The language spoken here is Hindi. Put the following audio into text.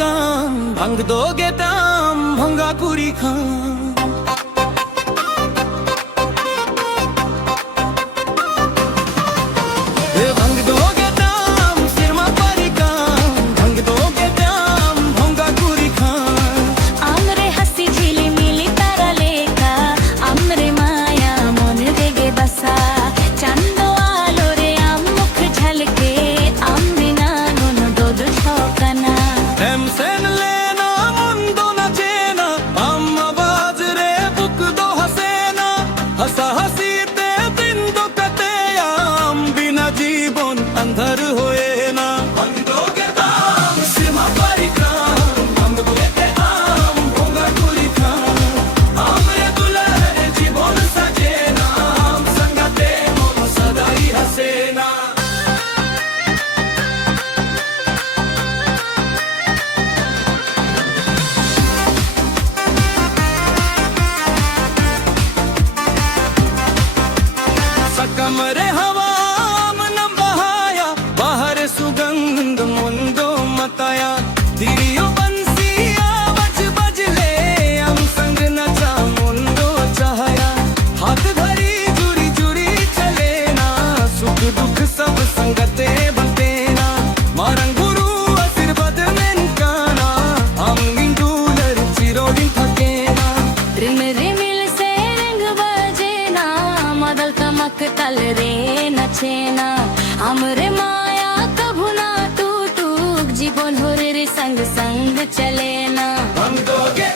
কাম ভাঙ দোগে দাম ভঙ্গা কুড়ি খাম भंग दोगे दाम सिरमा पारी काम भंग दोगे दाम भंगा कुरी खाम आमरे हसी झिली मिली तारा लेखा आमरे माया मन देगे बसा चंदो आलो रे आम मुख झलके आमरे नानुन दोद ठोकना हम सेन लेना मुंदो न चेना अम्मा बाज रे बुक दो हसेना हसा हसी ते दिन दो कते आम बिना जीवन अंधर होए ना भंग दोगे दाम सिरमा पारी काम भंग दोगे आम भंगा कुरी खाम आमरे दुल्हन जीवन सजेना आम संगते मोम सदाई हसेना कमरे हवा मन बहाया बाहर सुगंध मुंदो मताया दिरियो बंसिया बज बजले हम संग नचा मुंदो चाहया हाथ धरी जुरी जुरी चले ना सुख दुख सब संगते बतेना मारंग गुरु आशीर्वाद में काना हम इंदुलर चिरोड़ी थकेना रिम रिमिल से रंग बजेना मदल तमक तल रे नचेना हमरे माया कभू ना टूटूक जीवन हो रे संग संग चलेना हम दोगे